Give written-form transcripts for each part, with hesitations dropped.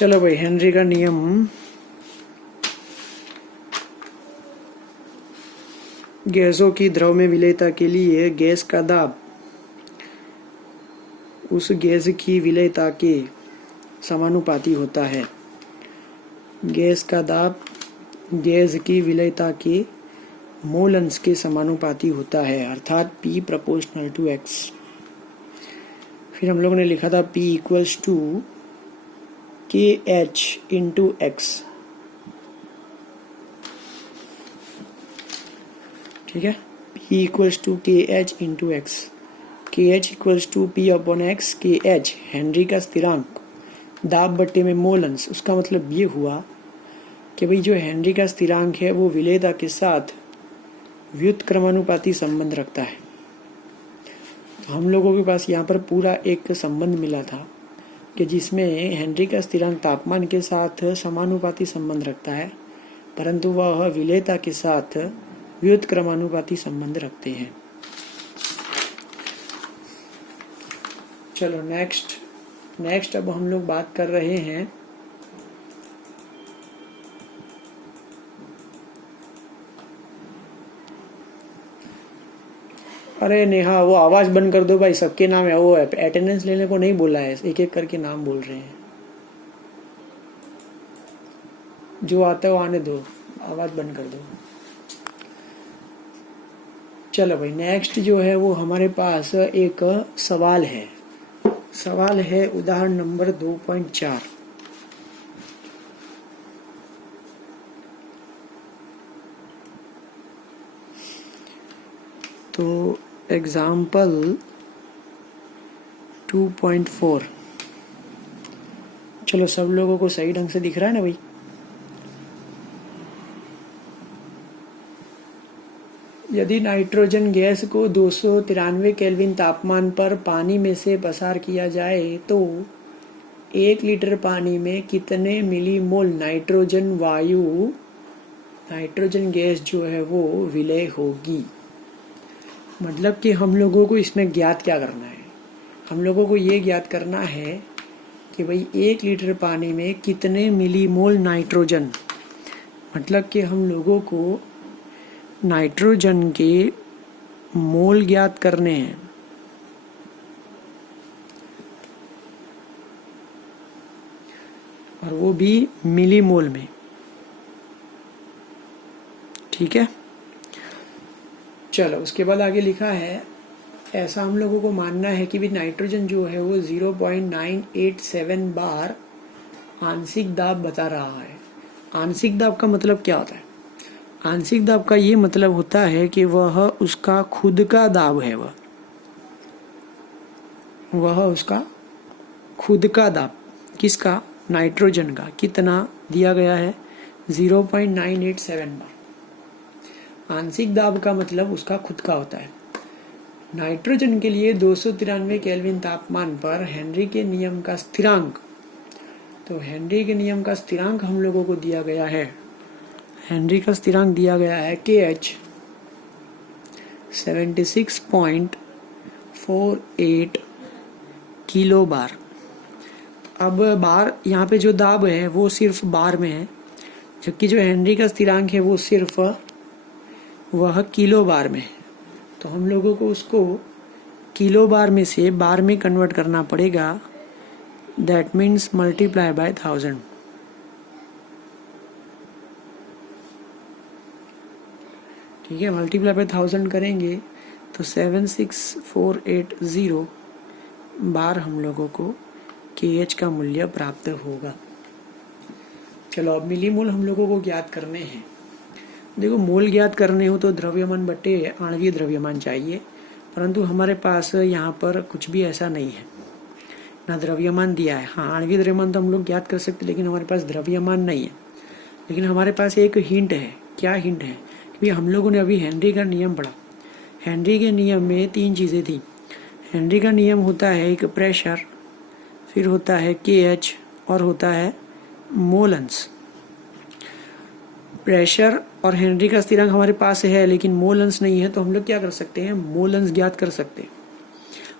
चलो भाई, हेनरी का नियम। गैसों की द्रव में विलेयता के लिए गैस का दाब उस गैस की विलेयता के समानुपाती होता है। गैस का दाब गैस की विलेयता के मोल अंश के समानुपाती होता है, अर्थात P प्रोपोर्शनल टू X। फिर हम लोगों ने लिखा था P equals to KH into X। ठीक है, P equals to KH into X। KH equals to P upon X। KH Henry का स्थिरांक, दाब बट्टे में मोल अंश। उसका मतलब ये हुआ कि भाई जो हेनरी का स्थिरांक है वो विलेयता के साथ व्युत्क्रमानुपाती संबंध रखता है। तो हम लोगों के पास यहाँ पर पूरा एक संबंध मिला था कि जिसमें हेनरी का स्थिरांक तापमान के साथ समानुपाती संबंध रखता है, परंतु वह विलेयता के साथ व्युत्क्रमानुपाती संबंध रखते हैं। चलो नेक्स्ट अब हम लोग बात कर रहे हैं अरे नेहा, वो आवाज बंद कर दो भाई, सबके नाम है, वो अटेंडेंस लेने को नहीं बोला है, एक एक करके नाम बोल रहे हैं। जो आता है वो आने दो, आवाज बंद कर दो। चलो भाई, नेक्स्ट जो है वो हमारे पास एक सवाल है उदाहरण नंबर 2.4। तो एग्जाम्पल 2.4। चलो, सब लोगों को सही ढंग से दिख रहा है ना भाई? यदि नाइट्रोजन गैस को 293 केल्विन तापमान पर पानी में से पसार किया जाए तो 1 लीटर पानी में कितने मिलीमोल नाइट्रोजन गैस जो है वो विलय होगी। मतलब कि हम लोगों को इसमें ज्ञात क्या करना है? हम लोगों को ये ज्ञात करना है कि भाई 1 लीटर पानी में कितने मिलीमोल नाइट्रोजन, मतलब कि हम लोगों को नाइट्रोजन के मोल ज्ञात करने हैं। और वो भी मिलीमोल में। ठीक है, चलो उसके बाद आगे लिखा है, ऐसा हम लोगों को मानना है कि भी नाइट्रोजन जो है वो 0.987 बार आंशिक दाब बता रहा है। आंशिक दाब का मतलब क्या होता है? आंशिक दाब का ये मतलब होता है कि वह उसका खुद का दाब है, वह उसका खुद का दाब। किसका? नाइट्रोजन का। कितना दिया गया है? 0.987 बार। आंशिक दाब का मतलब उसका खुद का होता है। नाइट्रोजन के लिए 293 केल्विन तापमान पर हेनरी के नियम का स्थिरांक, तो हेनरी के नियम का स्थिरांक हम लोगों को दिया गया है, हेनरी का स्थिरांक दिया गया है KH 76.48 किलो बार। अब बार यहाँ पे जो दाब है वो सिर्फ बार में है, जबकि जो हेनरी का स्थिरांक है वो सिर्फ वह किलो बार में है। तो हम लोगों को उसको किलो बार में से बार में कन्वर्ट करना पड़ेगा। That means multiply by 1000। ठीक है, मल्टीप्लाई बाय 1000 करेंगे तो 76480 बार हम लोगों को KH का मूल्य प्राप्त होगा। चलो, अब मिलीमोल हम लोगों को ज्ञात करने हैं। देखो, मोल ज्ञात करने हो तो द्रव्यमान बट्टे आणवीय द्रव्यमान चाहिए, परंतु हमारे पास यहाँ पर कुछ भी ऐसा नहीं है, ना द्रव्यमान दिया है। हाँ, आणवीय द्रव्यमान तो हम लोग ज्ञात कर सकते, लेकिन हमारे पास द्रव्यमान नहीं है। लेकिन हमारे पास एक हिंट है। क्या हिंट है? कि हम लोगों ने अभी हेनरी का नियम पढ़ा। हेनरी के नियम में 3 चीज़ें थी। हेनरी का नियम होता है एक प्रेशर, फिर होता है KH और होता है मोल अंश। प्रेशर और हेनरी का स्थिरांक हमारे पास है, लेकिन मोल अंश नहीं है, तो हम लोग क्या कर सकते हैं? मोल अंश ज्ञात कर सकते हैं।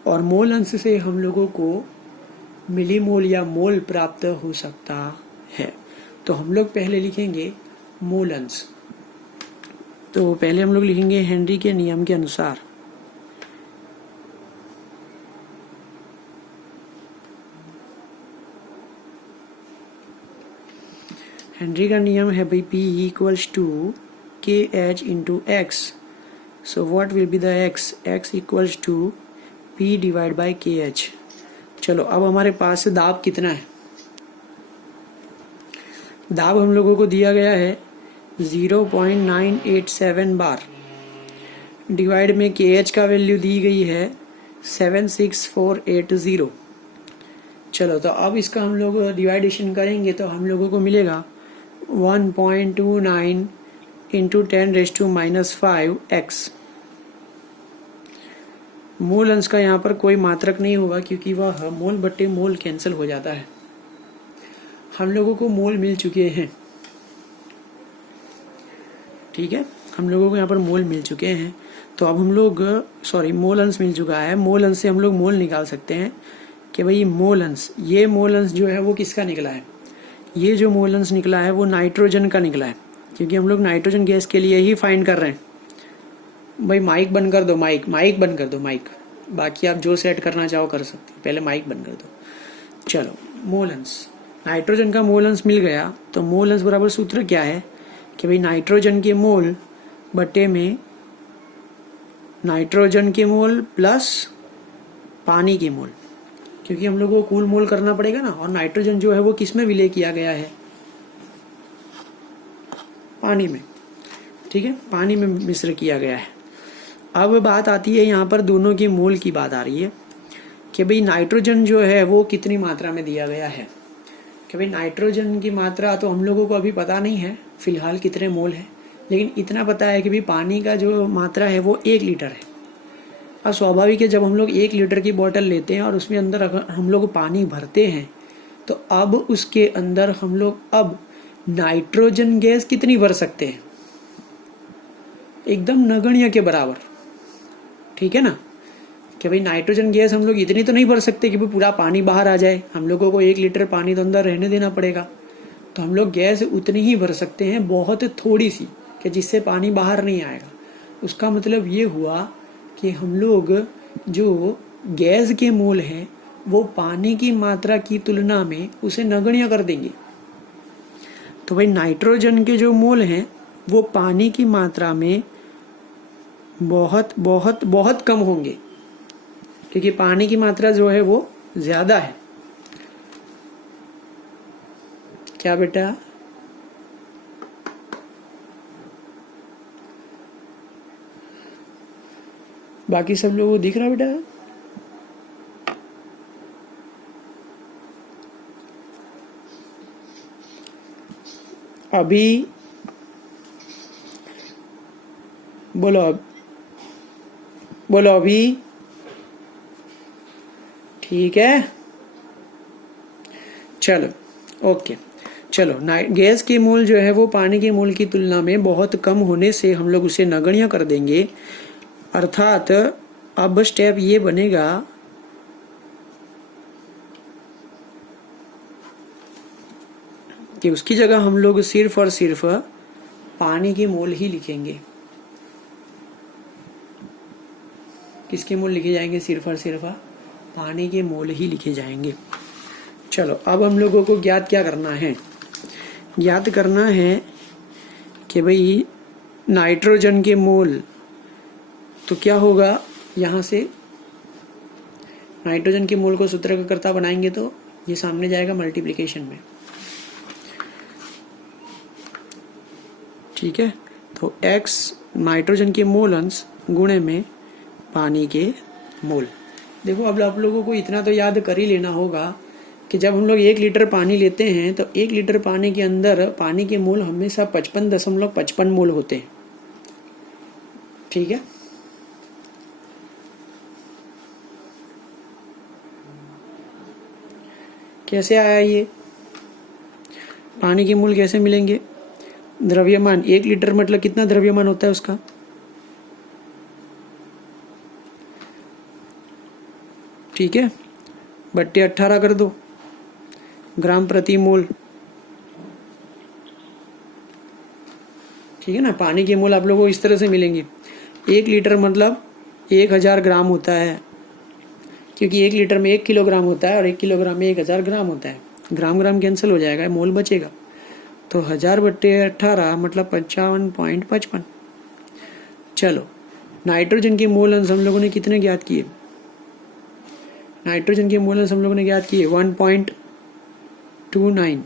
और मोल अंश से हम लोगों को मिलीमोल या मोल प्राप्त हो सकता है। तो हम लोग पहले लिखेंगे मोल अंश। तो पहले हम लोग लिखेंगे हेनरी के नियम के अनुसार हेनरी का नियम है भाई P equals to K H into X. So what will be the X? X equals to P divide by K H. चलो अब हमारे पास दाब कितना है? दाब हम लोगों को दिया गया है 0.987 बार, डिवाइड में के एच का वैल्यू दी गई है 76480। चलो तो अब इसका हम लोग डिवाइडेशन करेंगे तो हम लोगों को मिलेगा 1.29 इंटू 10⁻⁻5 x। मोल अंश का यहाँ पर कोई मात्रक नहीं होगा क्योंकि वह मोल बट्टे मोल कैंसिल हो जाता है। हम लोगों को मोल मिल चुके हैं, ठीक है, हम लोगों को यहाँ पर मोल मिल चुके हैं। तो अब हम लोग मोल अंश मिल चुका है। मोल अंश से हम लोग मोल निकाल सकते हैं कि भाई मोल अंश, ये मोल अंश जो है वो किसका निकला है? ये जो मोल अंश निकला है वो नाइट्रोजन का निकला है, क्योंकि हम लोग नाइट्रोजन गैस के लिए ही फाइंड कर रहे हैं। भाई माइक बंद कर दो, माइक बंद कर दो, माइक। बाकी आप जो सेट करना चाहो कर सकते हैं, पहले माइक बंद कर दो। चलो मोल अंश, नाइट्रोजन का मोल अंश मिल गया। तो मोल अंश बराबर सूत्र क्या है कि भाई नाइट्रोजन के मोल बटे में नाइट्रोजन के मोल प्लस पानी के मोल, क्योंकि हम लोग को कुल मोल करना पड़ेगा ना। और नाइट्रोजन जो है वो किस में विलय किया गया है? पानी में, ठीक है, पानी में मिश्र किया गया है। अब बात आती है यहाँ पर दोनों के मोल की बात आ रही है कि भाई नाइट्रोजन जो है वो कितनी मात्रा में दिया गया है। कि भाई नाइट्रोजन की मात्रा तो हम लोगों को अभी पता नहीं है फिलहाल कितने मोल है, लेकिन इतना पता है कि भाई पानी का जो मात्रा है वो 1 लीटर है। अब स्वाभाविक है जब हम लोग 1 लीटर की बोतल लेते हैं और उसमें अंदर अगर हम लोग पानी भरते हैं तो अब उसके अंदर हम लोग अब नाइट्रोजन गैस कितनी भर सकते हैं? एकदम नगण्य के बराबर, ठीक है ना। कि भाई नाइट्रोजन गैस हम लोग इतनी तो नहीं भर सकते कि भाई पूरा पानी बाहर आ जाए। हम लोगों को 1 लीटर पानी तो अंदर रहने देना पड़ेगा। तो हम लोग गैस उतनी ही भर सकते हैं, बहुत थोड़ी सी, कि जिससे पानी बाहर नहीं आएगा। उसका मतलब ये हुआ कि हम लोग जो गैस के मोल हैं वो पानी की मात्रा की तुलना में उसे नगण्य कर देंगे। तो भाई नाइट्रोजन के जो मोल हैं वो पानी की मात्रा में बहुत बहुत बहुत कम होंगे, क्योंकि पानी की मात्रा जो है वो ज्यादा है। क्या बेटा? बाकी सब लोगों को दिख रहा बेटा? अभी बोलो, बोलो अभी, ठीक है, चलो ओके। चलो गैस के मोल जो है वो पानी के मोल की तुलना में बहुत कम होने से हम लोग उसे नगण्य कर देंगे। अर्थात अब स्टेप ये बनेगा कि उसकी जगह हम लोग सिर्फ और सिर्फ पानी के मोल ही लिखेंगे। किसके मोल लिखे जाएंगे? सिर्फ और सिर्फ पानी के मोल ही लिखे जाएंगे। चलो अब हम लोगों को ज्ञात क्या करना है? ज्ञात करना है कि भाई नाइट्रोजन के मोल, तो क्या होगा यहाँ से नाइट्रोजन के मोल को सूत्र का कर्ता बनाएंगे तो ये सामने जाएगा मल्टीप्लिकेशन में, ठीक है। तो x नाइट्रोजन के मोल अंश गुणे में पानी के मोल। देखो अब आप लोगों को इतना तो याद कर ही लेना होगा कि जब हम लोग 1 लीटर पानी लेते हैं तो 1 लीटर पानी के अंदर पानी के मोल हमेशा 55.55 मोल होते हैं, ठीक है। कैसे आया ये? पानी के मोल कैसे मिलेंगे? द्रव्यमान 1 लीटर मतलब कितना द्रव्यमान होता है उसका? ठीक है, बट्टे 18 कर दो। ग्राम प्रति मोल, ठीक है ना। पानी के मोल आप लोगों को इस तरह से मिलेंगे, 1 लीटर मतलब 1000 ग्राम होता है, क्योंकि 1 लीटर में 1 किलोग्राम होता है और 1 किलोग्राम में 1000 ग्राम होता है। ग्राम ग्राम कैंसिल हो जाएगा, मोल बचेगा। तो 1000/18 मतलब 55.55। चलो, नाइट्रोजन के मोल अंश हम लोगों ने कितने ज्ञात किए? नाइट्रोजन के मोल अंश हम लोगों ने ज्ञात किए 1.29।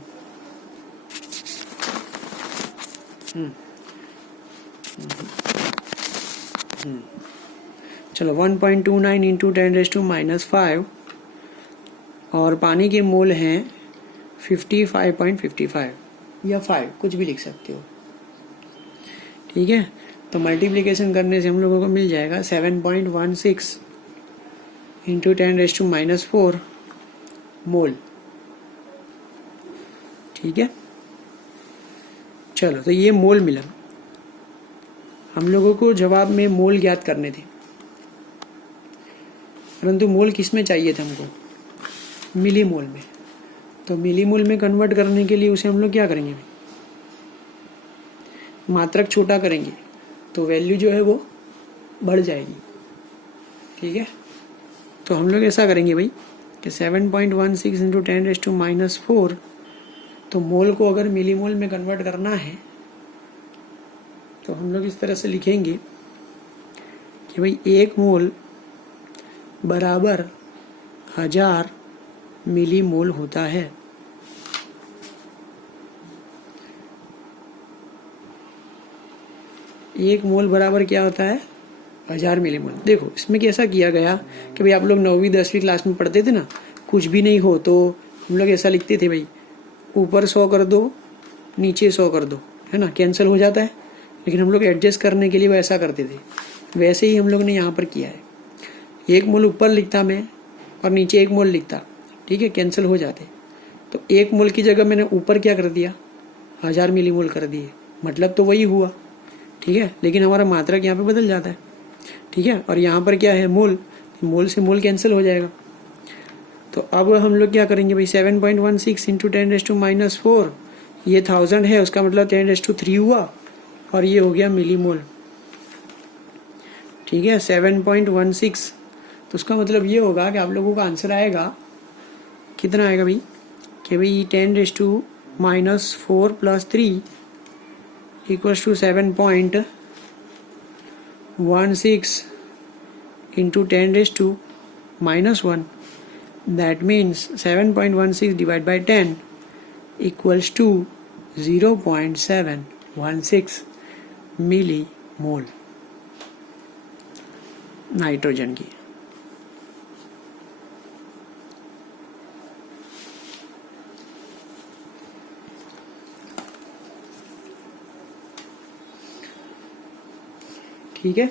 चलो 1.29 इंटू 10⁻⁻5 और पानी के मोल हैं 55.55 या 5, कुछ भी लिख सकते हो, ठीक है। तो मल्टीप्लिकेशन करने से हम लोगों को मिल जाएगा 7.16 इंटू 10⁻⁻4 मोल, ठीक है। चलो, तो ये मोल मिला। हम लोगों को जवाब में मोल ज्ञात करने थे, परंतु मोल किस में चाहिए था हमको? मिली मोल में। तो मिली मोल में कन्वर्ट करने के लिए उसे हम लोग क्या करेंगे? मात्रक छोटा करेंगे तो वैल्यू जो है वो बढ़ जाएगी, ठीक है। तो हम लोग ऐसा करेंगे भाई कि 7.16 इंटू 10⁻⁻4, तो मोल को अगर मिली मोल में कन्वर्ट करना है तो हम लोग इस तरह से लिखेंगे कि भाई 1 मोल बराबर 1000 मिली मोल होता है। एक मोल बराबर क्या होता है? 1000 मिली मोल। देखो, इसमें कैसा किया गया कि भाई आप लोग 9वीं 10वीं क्लास में पढ़ते थे ना, कुछ भी नहीं हो तो हम लोग ऐसा लिखते थे भाई, ऊपर 100 कर दो, नीचे 100 कर दो, है ना, कैंसिल हो जाता है। लेकिन हम लोग एडजस्ट करने के लिए वो ऐसा करते थे, वैसे ही हम लोग ने यहाँ पर किया है। 1 मोल ऊपर लिखता मैं और नीचे 1 मोल लिखता, ठीक है, कैंसिल हो जाते। तो 1 मोल की जगह मैंने ऊपर क्या कर दिया? 1000 मिली मोल कर दिए, मतलब तो वही हुआ, ठीक है। लेकिन हमारा मात्रक यहाँ पे बदल जाता है, ठीक है। और यहाँ पर क्या है? मोल, मोल से मोल कैंसिल हो जाएगा। तो अब हम लोग क्या करेंगे भाई? 7.16 इंटू 10⁻⁻4, ये 1000 है, उसका मतलब 10⁻³ हुआ और ये हो गया मिली मोल, ठीक है। 7.16, तो उसका मतलब ये होगा कि आप लोगों का आंसर आएगा, कितना आएगा भाई? कि भाई 10⁻⁻4 + 3 = 7.16 into 10⁻⁻1। That means 7.16 divided by 10 equals to 0.716 millimole nitrogen की। ठीक है,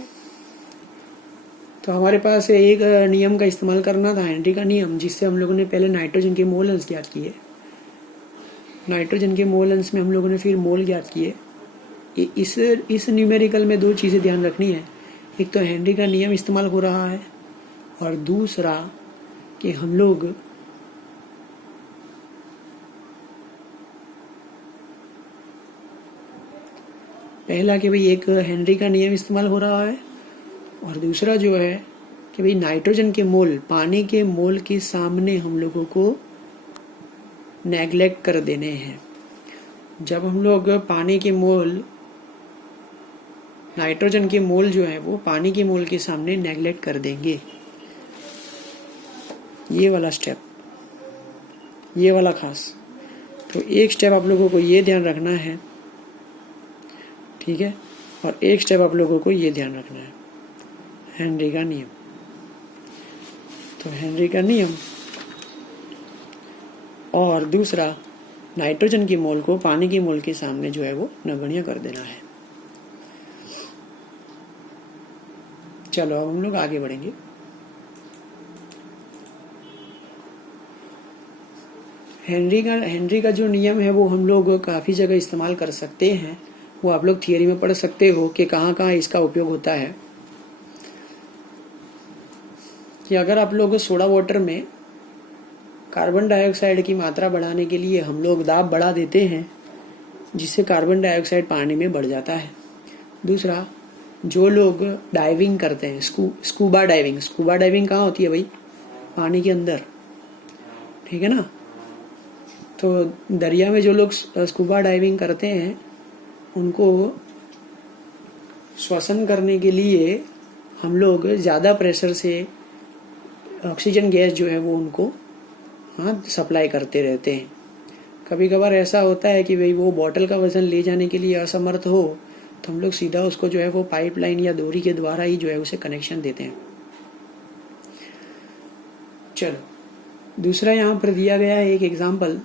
तो हमारे पास एक नियम का इस्तेमाल करना था, हेनरी का नियम, जिससे हम लोगों ने पहले नाइट्रोजन के मोल अंश ज्ञात किए। नाइट्रोजन के मोल अंश में हम लोगों ने फिर मोल ज्ञात किए। इस न्यूमेरिकल में 2 चीज़ें ध्यान रखनी है, एक तो हेनरी का नियम इस्तेमाल हो रहा है और दूसरा कि हम लोग पहला कि भाई एक हेनरी का नियम इस्तेमाल हो रहा है और दूसरा जो है कि भाई नाइट्रोजन के मोल पानी के मोल के सामने हम लोगों को नेगलेक्ट कर देने हैं। जब हम लोग पानी के मोल, नाइट्रोजन के मोल जो है वो पानी के मोल के सामने नेगलेक्ट कर देंगे, ये वाला स्टेप, ये वाला खास, तो एक स्टेप आप लोगों को ये ध्यान रखना है, ठीक है, और एक स्टेप आप लोगों को ये ध्यान रखना है, हेनरी का नियम। तो हेनरी का नियम और दूसरा नाइट्रोजन की मोल को पानी की मोल के सामने जो है वो नगण्य कर देना है। चलो अब हम लोग आगे बढ़ेंगे। हेनरी का जो नियम है वो हम लोग काफ़ी जगह इस्तेमाल कर सकते हैं, वो आप लोग थियरी में पढ़ सकते हो कि कहाँ कहाँ इसका उपयोग होता है। कि अगर आप लोग सोडा वाटर में कार्बन डाइऑक्साइड की मात्रा बढ़ाने के लिए हम लोग दाब बढ़ा देते हैं, जिससे कार्बन डाइऑक्साइड पानी में बढ़ जाता है। दूसरा, जो लोग डाइविंग करते हैं, स्कूबा डाइविंग कहाँ होती है भाई? पानी के अंदर, ठीक है ना। तो दरिया में जो लोग स्कूबा डाइविंग करते हैं, उनको श्वसन करने के लिए हम लोग ज़्यादा प्रेशर से ऑक्सीजन गैस जो है वो उनको सप्लाई करते रहते हैं। कभी कभार ऐसा होता है कि भाई वो बॉटल का वजन ले जाने के लिए असमर्थ हो, तो हम लोग सीधा उसको जो है वो पाइपलाइन या डोरी के द्वारा ही जो है उसे कनेक्शन देते हैं। चलो, दूसरा यहाँ पर दिया गया है एक एग्जाम्पल।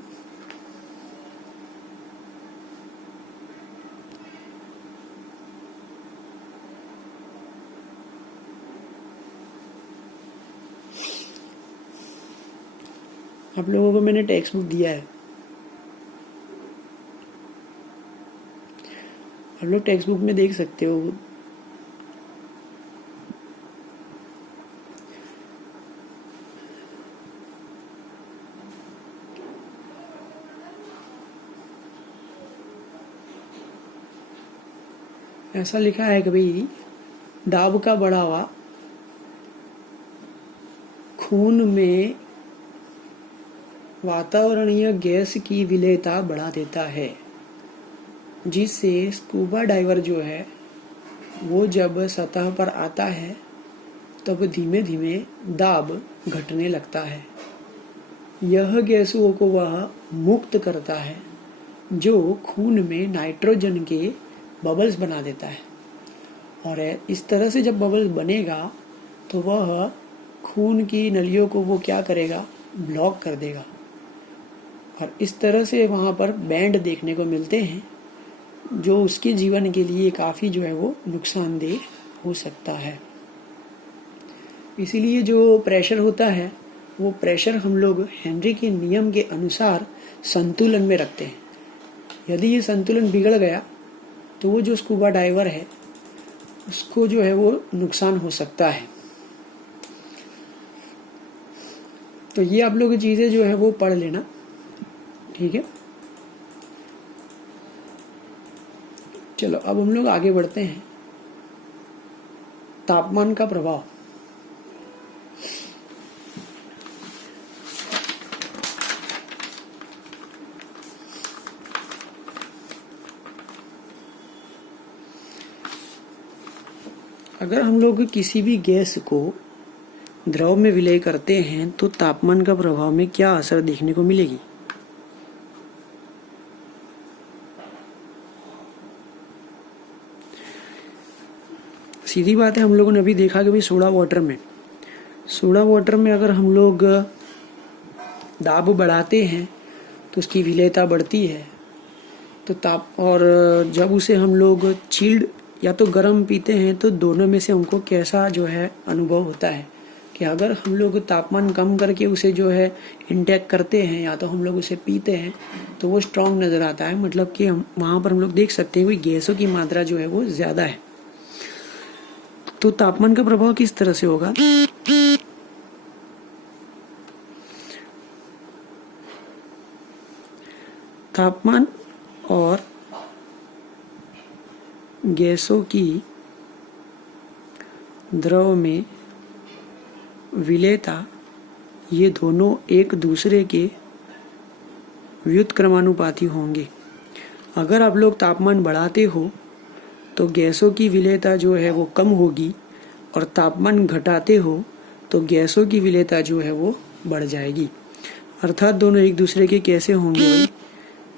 आप लोगों को मैंने टेक्स्ट बुक दिया है, आप लोग टेक्स्ट बुक में देख सकते हो। ऐसा लिखा है कि भाई दाब का बढ़ावा खून में वातावरणीय गैस की विलेयता बढ़ा देता है, जिससे स्कूबा डाइवर जो है वो जब सतह पर आता है तब धीमे धीमे दाब घटने लगता है। यह गैसों को वह मुक्त करता है, जो खून में नाइट्रोजन के बबल्स बना देता है। और इस तरह से जब बबल्स बनेगा तो वह खून की नलियों को वो क्या करेगा? ब्लॉक कर देगा। और इस तरह से वहाँ पर बैंड देखने को मिलते हैं, जो उसके जीवन के लिए काफ़ी जो है वो नुकसानदेह हो सकता है। इसीलिए जो प्रेशर होता है, वो प्रेशर हम लोग हेनरी के नियम के अनुसार संतुलन में रखते हैं। यदि ये संतुलन बिगड़ गया तो वो जो स्कूबा डाइवर है उसको जो है वो नुकसान हो सकता है। तो ये आप लोग चीज़ें जो है वो पढ़ लेना, ठीक है। चलो, अब हम लोग आगे बढ़ते हैं। तापमान का प्रभाव। अगर हम लोग किसी भी गैस को द्रव में विलय करते हैं तो तापमान का प्रभाव में क्या असर देखने को मिलेगी? सीधी बात है, हम लोगों ने अभी देखा कि भाई सोडा वाटर में अगर हम लोग दाब बढ़ाते हैं तो उसकी विलेयता बढ़ती है। तो और जब उसे हम लोग चिल्ड या तो गर्म पीते हैं तो दोनों में से हमको कैसा जो है अनुभव होता है कि अगर हम लोग तापमान कम करके उसे जो है इंटेक करते हैं या तो हम लोग उसे पीते हैं तो वो स्ट्रॉन्ग नज़र आता है। मतलब कि हम वहाँ पर हम लोग देख सकते हैं कि गैसों की मात्रा जो है वो ज़्यादा है। तो तापमान का प्रभाव किस तरह से होगा? तापमान और गैसों की द्रव में विलेयता, ये दोनों एक दूसरे के व्युत्क्रमानुपाती होंगे। अगर आप लोग तापमान बढ़ाते हो तो गैसों की विलेयता जो है वो कम होगी, और तापमान घटाते हो तो गैसों की विलेयता जो है वो बढ़ जाएगी। अर्थात दोनों एक दूसरे के कैसे होंगे?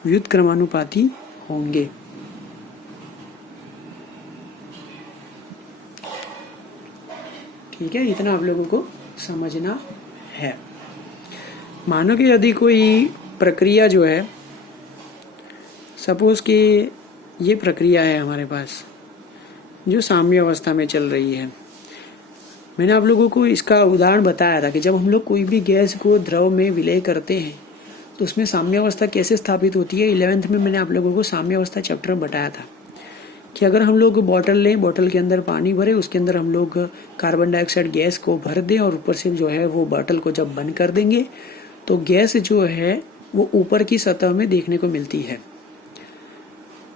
व्युत्क्रमानुपाती होंगे। ठीक है, इतना आप लोगों को समझना है। मानो कि यदि कोई प्रक्रिया जो है, सपोज कि ये प्रक्रिया है हमारे पास जो साम्य अवस्था में चल रही है। मैंने आप लोगों को इसका उदाहरण बताया था कि जब हम लोग कोई भी गैस को द्रव में विलय करते हैं तो उसमें साम्य अवस्था कैसे स्थापित होती है। 11th में मैंने आप लोगों को साम्य अवस्था चैप्टर में बताया था कि अगर हम लोग बॉटल लें, बॉटल के अंदर पानी भरे, उसके अंदर हम लोग कार्बन डाइऑक्साइड गैस को भर दें और ऊपर से जो है वो बॉटल को जब बंद कर देंगे तो गैस जो है वो ऊपर की सतह में देखने को मिलती है।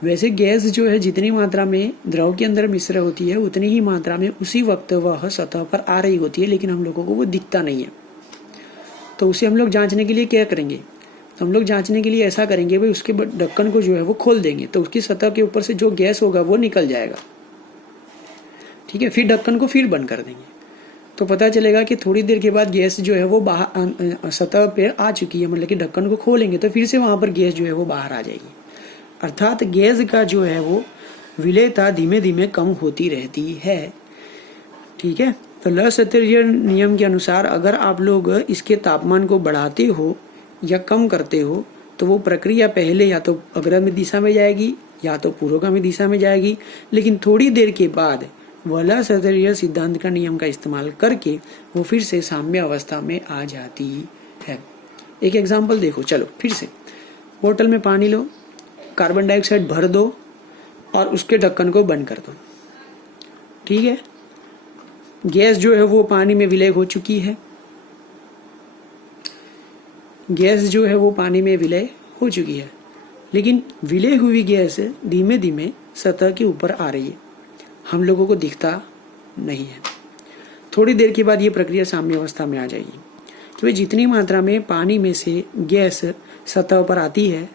वैसे गैस जो है जितनी मात्रा में द्रव के अंदर मिश्र होती है उतनी ही मात्रा में उसी वक्त वह सतह पर आ रही होती है, लेकिन हम लोगों को वो दिखता नहीं है। तो उसे हम लोग जांचने के लिए क्या करेंगे, तो हम लोग जांचने के लिए ऐसा करेंगे भाई उसके ढक्कन को जो है वो खोल देंगे, तो उसकी सतह के ऊपर से जो गैस होगा वो निकल जाएगा। ठीक है, फिर ढक्कन को फिर बंद कर देंगे, तो पता चलेगा कि थोड़ी देर के बाद गैस जो है वो बाहर सतह पे आ चुकी है। मतलब कि ढक्कन को खोलेंगे तो फिर से वहां पर गैस जो है वो बाहर आ जाएगी। अर्थात गैस का जो है वो विलेयता धीमे धीमे कम होती रहती है। ठीक है, तो लसत्रिय नियम के अनुसार अगर आप लोग इसके तापमान को बढ़ाते हो या कम करते हो तो वो प्रक्रिया पहले या तो अग्रगामी दिशा में जाएगी या तो पूर्वगामी दिशा में जाएगी, लेकिन थोड़ी देर के बाद लसत्रिय सिद्धांत का नियम का इस्तेमाल करके वो फिर से साम्य अवस्था में आ जाती है। एक एग्जाम्पल देखो, चलो फिर से बोतल में पानी लो, कार्बन डाइऑक्साइड भर दो और उसके ढक्कन को बंद कर दो। ठीक है, गैस जो है वो पानी में विलय हो चुकी है। गैस जो है वो पानी में विलय हो चुकी है, लेकिन विलय हुई गैस धीमे धीमे सतह के ऊपर आ रही है, हम लोगों को दिखता नहीं है। थोड़ी देर के बाद ये प्रक्रिया साम्य अवस्था में आ जाएगी, कि जितनी मात्रा में पानी में से गैस सतह पर आती है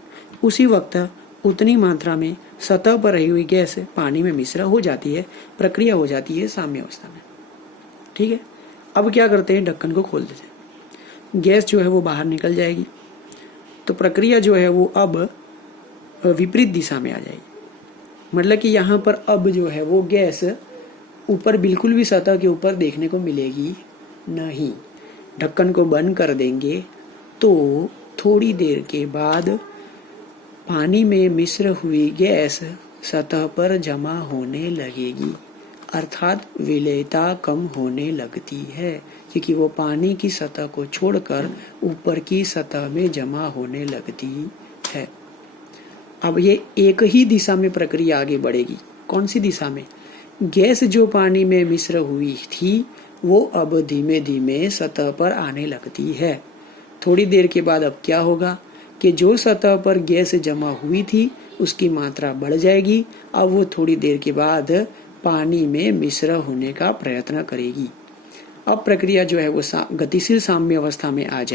उसी वक्त उतनी मात्रा में सतह पर रही हुई गैस पानी में मिश्र हो जाती है, प्रक्रिया हो जाती है साम्य अवस्था में। ठीक है, अब क्या करते हैं, ढक्कन को खोल देते हैं, गैस जो है वो बाहर निकल जाएगी, तो प्रक्रिया जो है वो अब विपरीत दिशा में आ जाएगी। मतलब कि यहाँ पर अब जो है वो गैस ऊपर बिल्कुल भी सतह के ऊपर देखने को मिलेगी नहीं। ढक्कन को बंद कर देंगे तो थोड़ी देर के बाद पानी में मिश्र हुई गैस सतह पर जमा होने लगेगी, अर्थात विलेयता कम होने लगती है, क्योंकि वो पानी की सतह को छोड़कर ऊपर की सतह में जमा होने लगती है। अब ये एक ही दिशा में प्रक्रिया आगे बढ़ेगी। कौन सी दिशा में? गैस जो पानी में मिश्र हुई थी वो अब धीमे धीमे सतह पर आने लगती है। थोड़ी देर के बाद अब क्या होगा कि जो सतह पर गैस जमा हुई थी उसकी मात्रा बढ़ जाएगी। अब वो थोड़ी देर के बाद पानी में मिश्र होने का प्रयत्न करेगी। अब प्रक्रिया जो है वो गतिशील साम्य अवस्था में आ जाएगी।